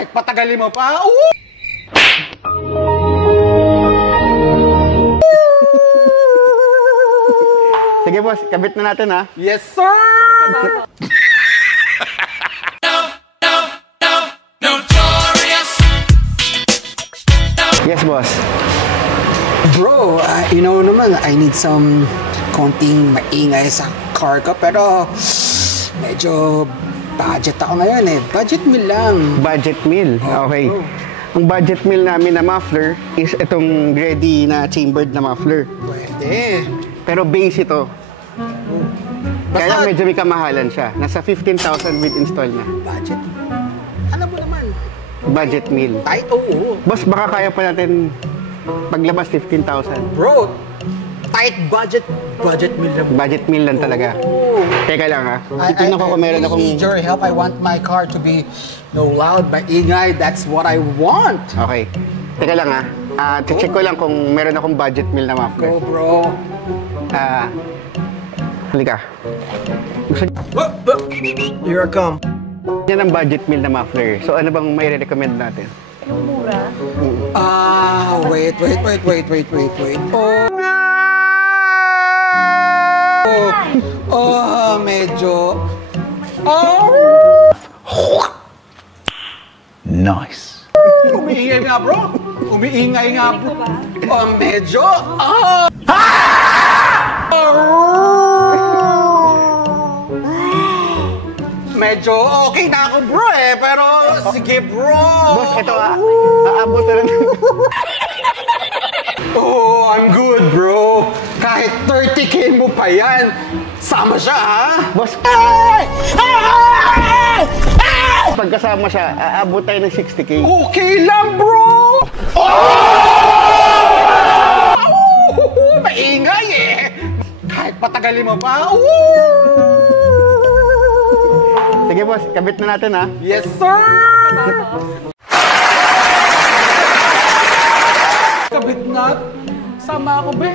Kahit patagalin mo pa. Sige boss, kabit na natin ha. Yes sir! Yes boss. Bro, you know naman, I need some konting maingay sa car ko, pero medyo budget ako ngayon eh. Budget meal lang. Budget meal, okay. Ang budget meal namin na muffler is itong ready na chambered na muffler. Pwede. Pero base ito. Kaya Basta, medyo may kamahalan siya. Nasa 15,000 with install na. budget. Alam mo naman. Budget meal. Kahit oo. Boss, baka kaya pa natin paglabas 15,000. Bro, tight budget meal lang. Budget meal lang talaga. Oo. Teka lang ha. Titignan ko kung meron akong... I need your help. I want my car to be no loud, maingay. That's what I want. Okay. Teka lang ha. Check ko lang kung meron akong budget meal na muffler. Go, bro. Halika. Here I come. Yan ang budget meal na muffler. So ano bang may recommend natin? Yung mura. Wait. Medyo. Nice. Umiingay nga, bro. Umiingay nga, bro. Medyo. Medyo okay na ako, bro eh. Pero sige, bro. Boss, ito aabot na rin. Oh, I'm good, bro. Kahit 30K mo pa yan, sama siya, ha? Boss, pagkasama siya, aabot tayo ng 60K. Okay lang, bro! Maingay eh! Kahit patagalin mo pa. Sige boss, kabit na natin ha. Yes, sir! Kabit na. Sama ako, be.